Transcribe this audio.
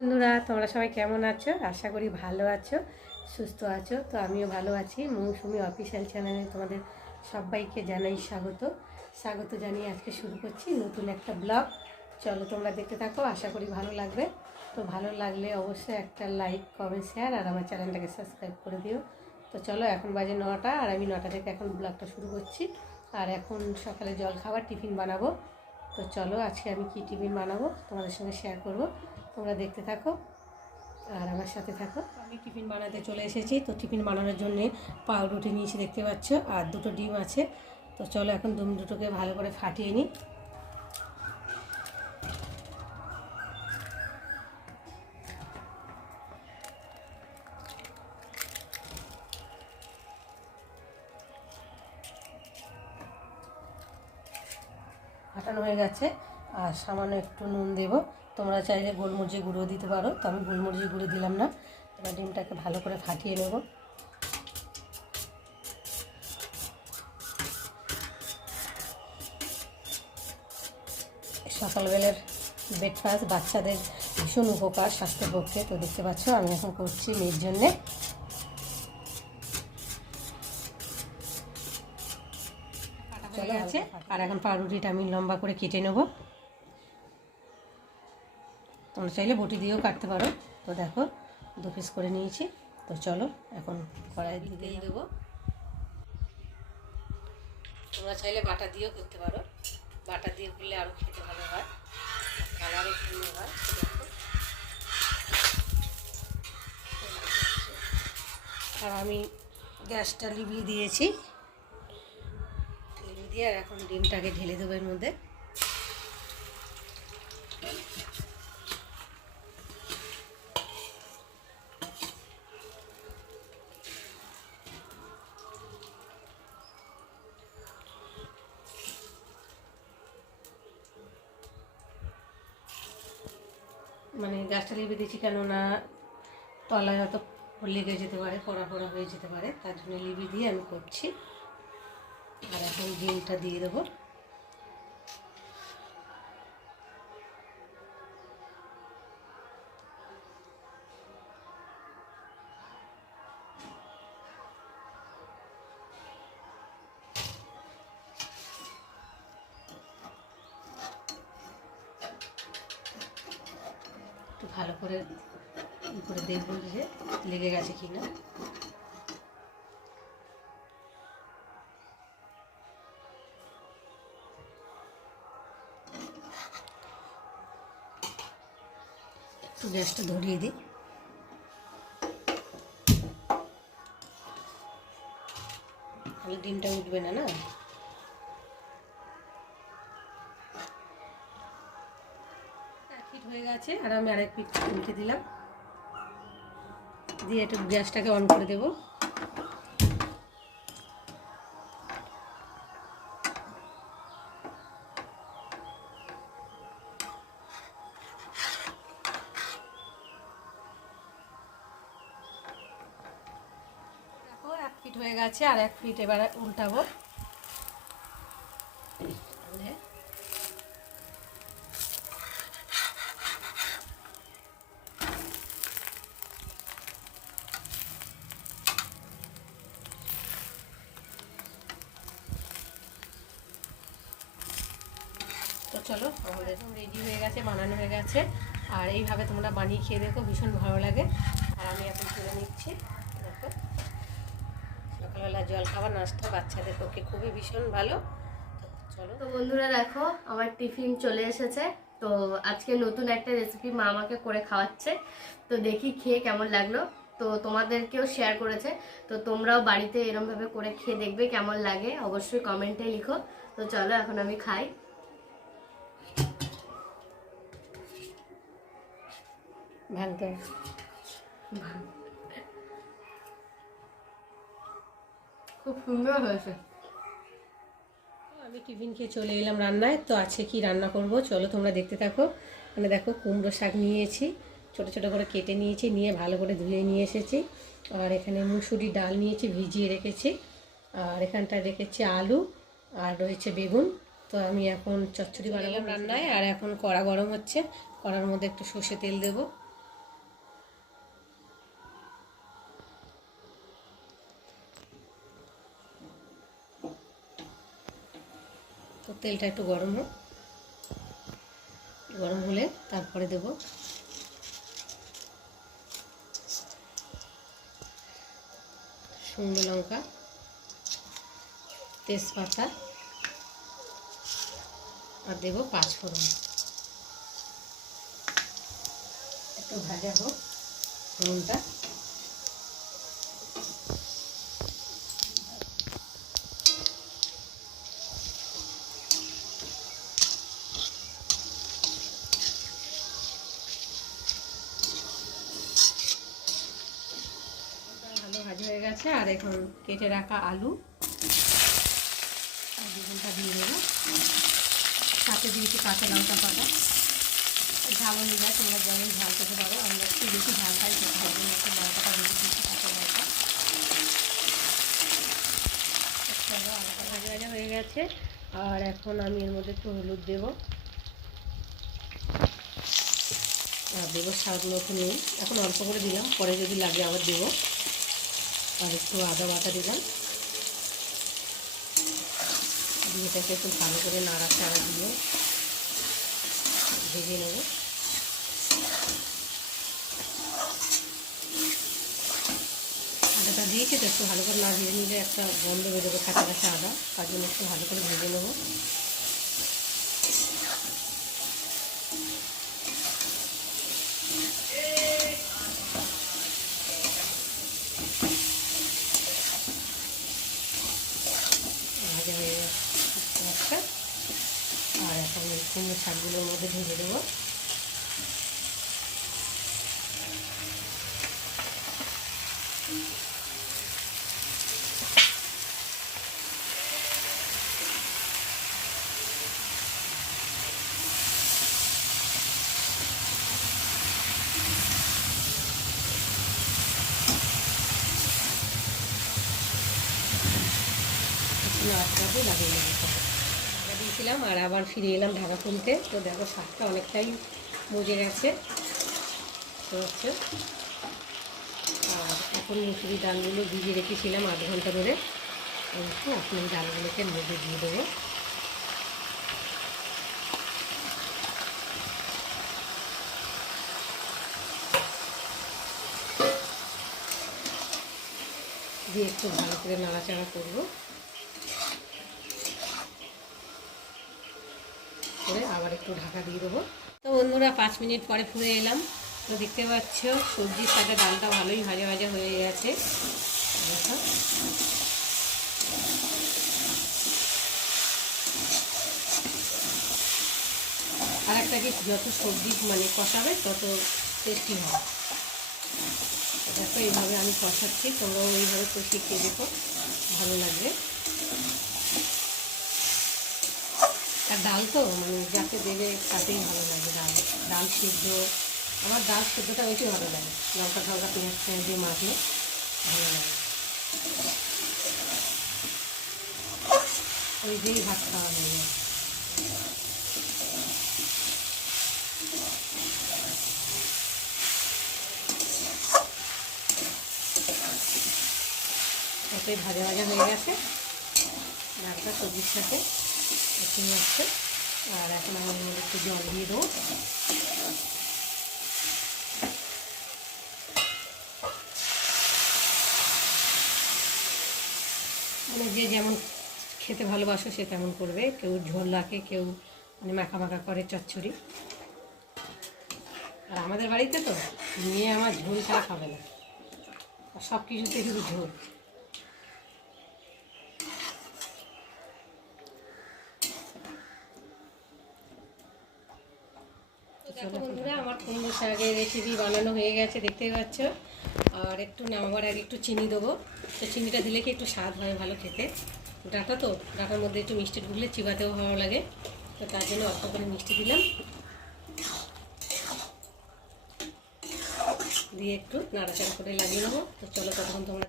বন্ধুরা, তোমরা সবাই কেমন আছো? আশা করি ভালো আছো, সুস্থ আছো। তো আমিও ভালো আছি। মৌসুমি অফিসিয়াল চ্যানেলে তোমাদের সবাইকে জানাই স্বাগত জানিয়ে আজকে শুরু করছি নতুন একটা ব্লগ। চলো তোমরা দেখতে থাকো, আশা করি ভালো লাগবে। তো ভালো লাগলে অবশ্যই একটা লাইক, কমেন্ট, শেয়ার আর আমার চ্যানেলটাকে সাবস্ক্রাইব করে দিও। তো চলো, এখন বাজে 9টা আর আমি 9টা থেকে এখন ব্লগটা শুরু করছি। আর এখন সকালে জল খাবার টিফিন বানাবো। তো চলো, আজকে আমি কি টিফিন বানাবো তোমাদের সঙ্গে শেয়ার করব। তোমরা দেখতে থাকো আর আমার সাথে থাকো। আমি টিফিন বানাতে চলে এসেছি। তো টিফিন বানানোর জন্যে পাউরুটি নিয়েছি, দেখতে পাচ্ছ, আর দুটো ডিম আছে। তো চলো এখন ডিম দুটোকে ভালো করে ফাটিয়ে নিই। ফাটানো হয়ে গেছে আর সামান্য একটু নুন দেবো। তোমরা চাইলে গোলমরিচের গুঁড়ো দিতে পারো, তো আমি গোলমরিচের গুঁড়ো দিলাম না। এবার ডিমটাকে ভালো করে ফাটিয়ে নেব। সকালবেলার ব্রেকফাস্ট বাচ্চাদের ভীষণ উপকার স্বাস্থ্যের পক্ষে। তো দেখতে পাচ্ছ আমি এখন করছি মেয়ের জন্যে। চলে গেছে আর এখন পাউরুটিটা আমি লম্বা করে কেটে নেব। তোমরা চাইলে বটি দিয়েও কাটতে পারো। তো দেখো 2 পিস করে নিয়েছি। তো চলো এখন কড়াই দিয়ে দেবো। তোমরা চাইলে বাটা দিয়েও করতে পারো, বাটা দিয়ে করলে আরও খেতে ভালো হয়, কালারও সুন্দর হয়। আর আমি গ্যাসটা লিভিয়ে দিয়েছি, লিভিয়ে দিয়ে আর এখন ডিমটাকে ঢেলে দেবো এর মধ্যে। মানে গ্যাসটা লিভিয়ে দিয়েছি কেননা তলায় হয়তো লেগে যেতে পারে, পোড়া পোড়া হয়ে যেতে পারে, তার জন্য লিভিয়ে দিয়ে আমি করছি। আর এখন ডিমটা দিয়ে দেবো। একটু ভালো করে দেখবো যে লেগে গেছে কিনা। একটু গ্যাসটা ধরিয়ে দিই, তাহলে ডিমটা উঠবে না। এক পিঠ হয়ে গেছে আর আমি আরেক পিঠ উল্টে দিলাম, দিয়ে একটু গ্যাসটাকে অন করে দেবো। দেখো 1 পিঠ হয়ে গেছে আর 1 পিঠ এবার উল্টাবো। তো চলো, আমাদের রেডি হয়ে গেছে, বানানো হয়ে গেছে। আর এইভাবে তোমরা বানিয়ে খেয়ে দেখো, ভীষণ ভালো লাগে। আর আমি এখন তুলে নিচ্ছি। দেখো সকালবেলা জল খাবার নাস্তা বাচ্চাদের পক্ষে খুবই ভীষণ ভালো। চলো তো বন্ধুরা দেখো আমার টিফিন চলে এসেছে। তো আজকে নতুন একটা রেসিপি মা আমাকে করে খাওয়াচ্ছে। তো দেখি খেয়ে কেমন লাগলো। তো তোমাদেরকেও শেয়ার করেছে, তো তোমরাও বাড়িতে এরমভাবে করে খেয়ে দেখবে কেমন লাগে, অবশ্যই কমেন্টে লিখো। তো চলো এখন আমি খাই। ভাঙতে খুব সুন্দর হয়েছে। আমি টিফিন খেয়ে চলে এলাম রান্নায়। তো আছে কি রান্না করব চলো তোমরা দেখতে থাকো। মানে দেখো কুমড়ো শাক নিয়েছি, ছোটো ছোটো করে কেটে নিয়েছি, নিয়ে ভালো করে ধুয়ে নিয়ে এসেছি। আর এখানে মুসুরি ডাল নিয়েছি, ভিজিয়ে রেখেছি। আর এখানটা রেখেছি আলু আর রয়েছে বেগুন। তো আমি এখন চচ্চড়ি বানালাম রান্নায়। আর এখন কড়া গরম হচ্ছে, কড়ার মধ্যে একটু সর্ষে তেল দেবো। তেলটা একটু গরম হোক, গরম হলে তারপরে দেব শুকনো লঙ্কা, তেজপাতা আর দেব 5 ফোড়ন। একটু ভাজা হোক ফোড়নটা। ভালো ভাজা হয়ে গেছে, আর এখন কেটে রাখা আলু আর বেগুনটা দিয়ে দেবো। সাথে দিয়েছি কাঁচা লঙ্কা পাতা। ঝাল অনুযায়ী তোমরা যেমন ঝাল খেতে পারো, আমরা একটু বেশি ঝাল খাই, একটু লঙ্কাটা বেশি দিচ্ছি, কাঁচা লঙ্কা। আলুটা ভাজা ভাজা হয়ে গেছে, আর এখন আমি এর মধ্যে একটু হলুদ দেবো আর দেবো স্বাদ মতো নুন। এখন অল্প করে দিলাম, পরে যদি লাগে আবার দেবো। আর একটু আদা বাটা দিলাম, দিয়ে এটাকে একটু ভালো করে নাড়াচাড়া দিয়ে ভেজে নেব। আদাটা দিয়েছি তো, একটু ভালো করে না ভেজে নিলে একটা গন্ধ বেরোবে কাঁচা কাঁচা আদা, তার জন্য একটু ভালো করে ভেজে নেব। ভাজা হয়ে যাচ্ছে, আর এখন এই কুমড়ো শাকগুলোর মধ্যে ঢেলে দেবো। নাড়াচাড়া লাগিয়ে নেবো। ঢাকা দিয়েছিলাম আর আবার ফিরে এলাম ঢাকা খুলতে। তো দেখো শাকটা অনেকটাই মজে গেছে তো হচ্ছে। আর এখন মুসুরি ডালগুলো ভিজিয়ে রেখেছিলাম 8 ঘন্টা ধরে, এখন এই ডালগুলোকে মধ্যে দিয়ে দেবো। দিয়ে একটু ভালো করে নাড়াচাড়া করবো, করে আবার একটু ঢাকা দিয়ে দেবো। তো বন্ধুরা 5 মিনিট পরে ফিরে এলাম। তো দেখতে পাচ্ছ সবজির সাথে ডালটা ভালোই ভাজা ভাজা হয়ে গেছে। আর একটা কি, যত সবজি মানে কষাবে তত টেস্টি হয়। দেখো এইভাবে আমি কষাচ্ছি, তোমরাও এইভাবে কষিয়ে খেয়ে দেখো, ভালো লাগবে। আর ডাল তো মানে যাতে দেবে তাতেই ভালো লাগে। ডাল সিদ্ধ, আমার ডাল সিদ্ধটা বেশি ভালো লাগে, লঙ্কা টঙ্কা পেঁয়াজ পেঁয়াজ দিয়ে মাখলে ভালো লাগে। ওই দিয়েই ভাত খাওয়া হয়ে যায়। এটাই ভাজা ভাজা হয়ে গেছে, ডালটা সবজির সাথে একটু আসছে। আর এখন আমি একটু জল দিয়ে দেবো। মানে যে যেমন খেতে ভালোবাসো সে তেমন করবে, কেউ ঝোল রাখে, কেউ মানে মাখা মাখা করে চচ্চড়ি। আর আমাদের বাড়িতে তো মেয়ে আমার ঝোল ছাড়া খাবে না, সব কিছুতে শুধু ঝোল। দেখো বন্ধুরা আমার কুমড়ো শাকের রেসিপি বানানো হয়ে গেছে, দেখতেই পাচ্ছ। আর একটু নামাবার আগে একটু চিনি দেবো। তো চিনিটা দিলে কি একটু স্বাদ হয় ভালো খেতে। ডাঁটা তো, ডাঁটার মধ্যে একটু মিষ্টি ঢুকলে চিবাতেও ভালো লাগে, তো তার জন্য অল্প করে মিষ্টি দিলাম। দিয়ে একটু নাড়াচাড়া করে লাগিয়ে নেবো। তো চলো ততক্ষণ তোমরা